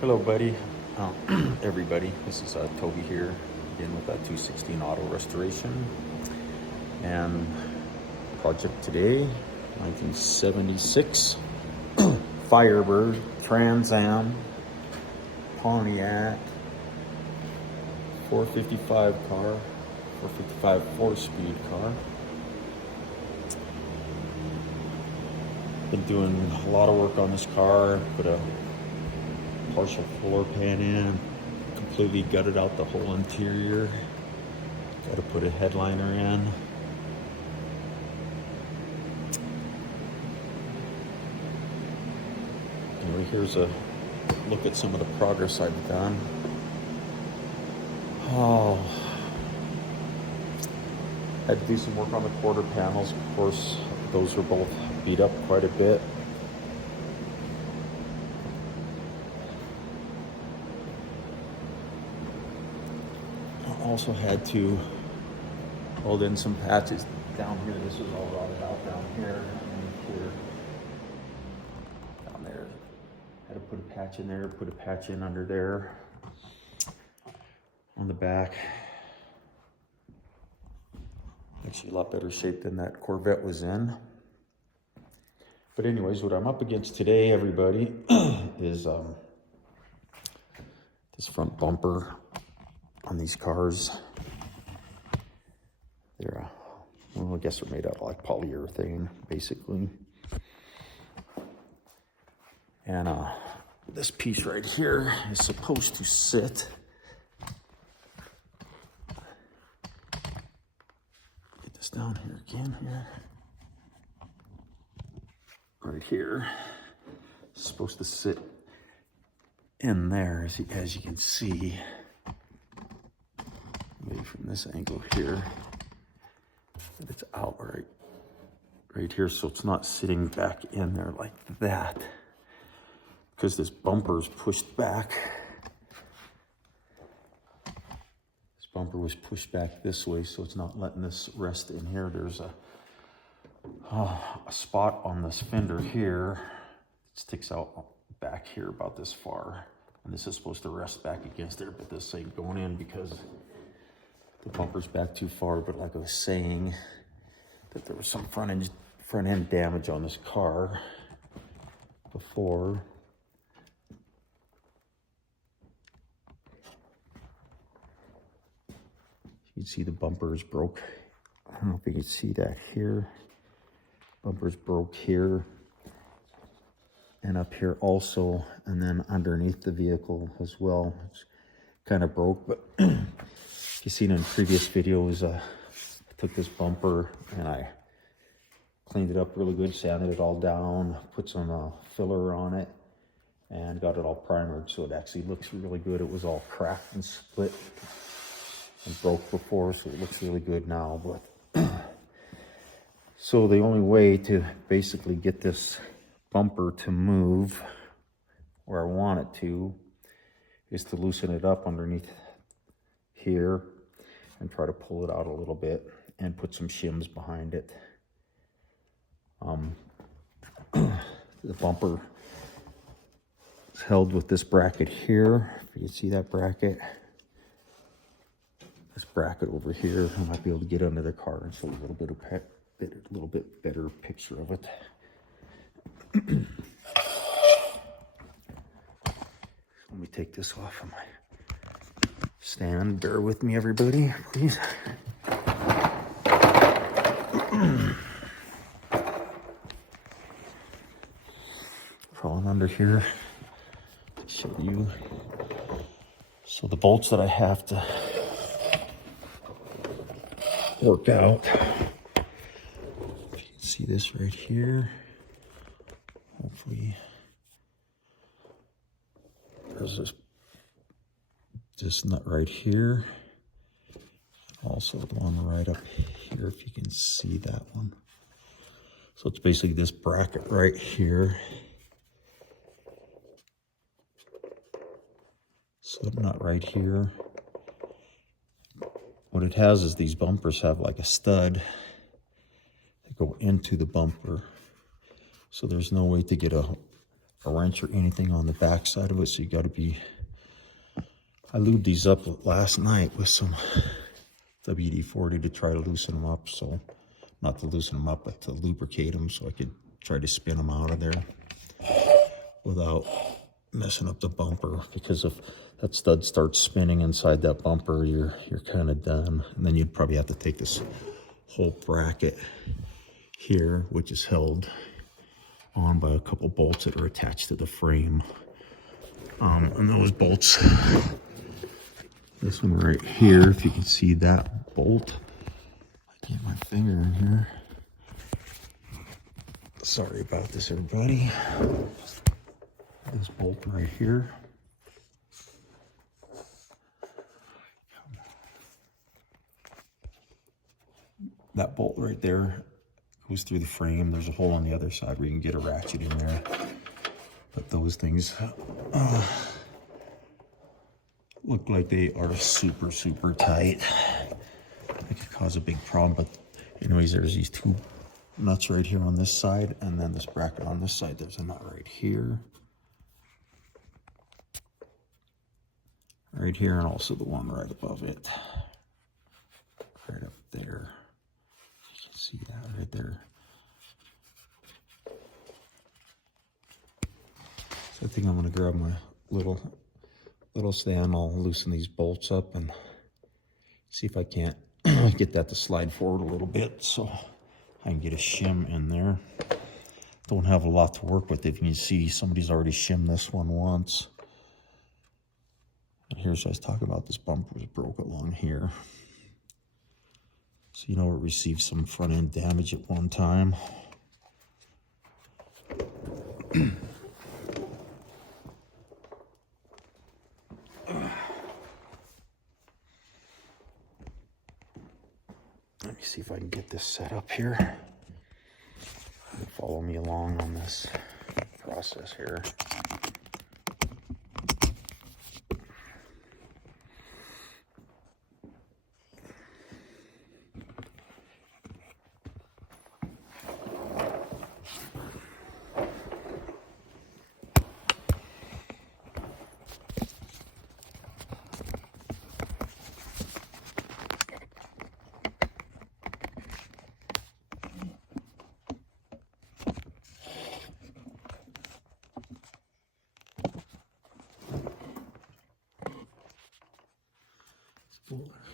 Hello, buddy. Everybody. This is Toby here, again with that 216 Auto Restoration. And project today, 1976 Firebird Trans Am Pontiac 455 car, 455 4-speed car. Been doing a lot of work on this car. Put a partial floor pan in, completely gutted out the whole interior. Got to put a headliner in. Anyway, here's a look at some of the progress I've done. Oh, had to do some work on the quarter panels. Of course, those are both beat up quite a bit. Also had to hold in some patches down here. This is all rotted out down here and here. Down there. Had to put a patch in there, put a patch in under there. On the back. Actually a lot better shape than that Corvette was in. But anyways, what I'm up against today, everybody, is this front bumper on these cars. They're, well, I guess they're made out of like polyurethane, basically. And this piece right here is supposed to sit. Get this down here again here. Right here. It's supposed to sit in there, as you can see. Maybe from this angle here, that it's out right here, so it's not sitting back in there like that, because this bumper is pushed back. This bumper was pushed back this way, so it's not letting this rest in here. There's a spot on this fender here. It sticks out back here about this far, and this is supposed to rest back against there, but this ain't going in because the bumper's back too far. But like I was saying, that there was some front end damage on this car before. You can see the bumper is broke. I don't know if you can see that here. Bumper's broke here and up here also, and then underneath the vehicle as well. It's kind of broke, but you've seen in previous videos, I took this bumper and I cleaned it up really good, sanded it all down, put some filler on it, and got it all primered, so it actually looks really good. It was all cracked and split and broke before, so it looks really good now. But so the only way to basically get this bumper to move where I want it to is to loosen it up underneath here and try to pull it out a little bit and put some shims behind it. The bumper is held with this bracket here. If you can see that bracket, this bracket over here, I might be able to get under the car and show a little bit better picture of it. Let me take this off of my stand. Bear with me, everybody, please. Crawling under here, show you. So the bolts that I have to work out. You can see this right here. Hopefully, there's this nut right here. Also the one right up here, if you can see that one. So it's basically this bracket right here. So nut right here. What it has is these bumpers have like a stud that go into the bumper. So there's no way to get a a wrench or anything on the back side of it, so you got to be... I lubed these up last night with some WD-40 to try to loosen them up, so not to loosen them up, but to lubricate them so I could try to spin them out of there without messing up the bumper, because if that stud starts spinning inside that bumper, you're kind of done. And then you'd probably have to take this whole bracket here, which is held on by a couple bolts that are attached to the frame. And those bolts, this one right here, if you can see that bolt, I get my finger in here. Sorry about this, everybody. This bolt right here. That bolt right there goes through the frame. There's a hole on the other side where you can get a ratchet in there. But those things look like they are super, super tight. It could cause a big problem. But anyways, there's these two nuts right here on this side, and then this bracket on this side. There's a nut right here. Right here, and also the one right above it. Right up there. You can see that right there. So I think I'm gonna grab my little stand. I'll loosen these bolts up and see if I can't get that to slide forward a little bit so I can get a shim in there. Don't have a lot to work with. If you can see, somebody's already shimmed this one once. And here's what I was talking about. This bumper was broke along here. So you know it received some front end damage at one time. Let me see if I can get this set up here. Follow me along on this process here.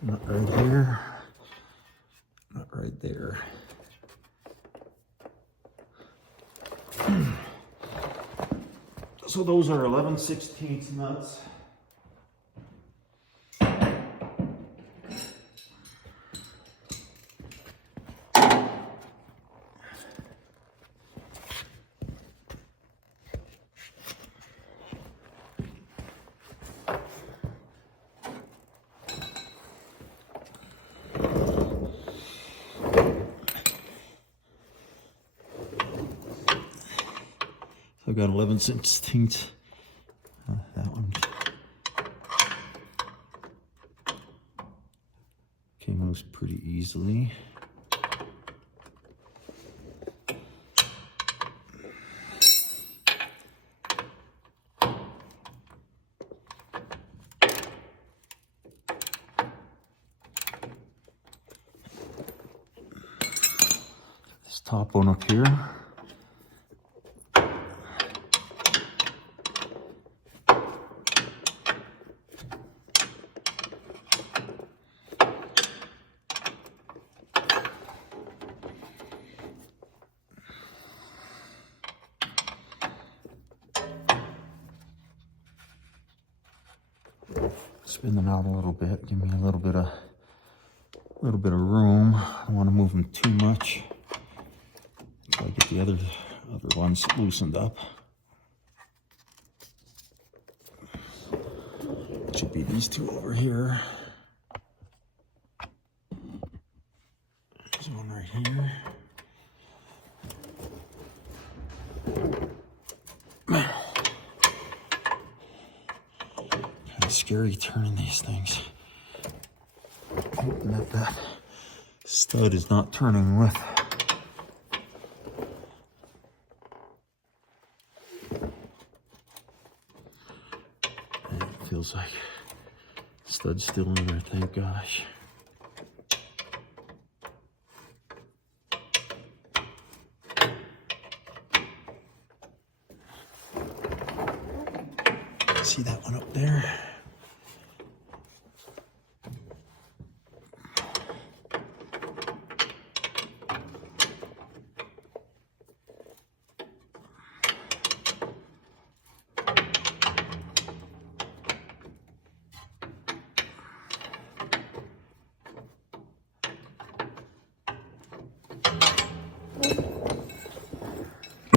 Not right here, not right there. So those are 11/16 nuts. I've got 11/16. That one came loose pretty easily. This top one up here. Spin them out a little bit, give me a little bit of room. I don't want to move them too much until I get the other ones loosened up. Should be these two over here. There's one right here. Scary turning these things. Hoping that stud is not turning with. feels like. Stud's still in there, thank gosh. See that one up there?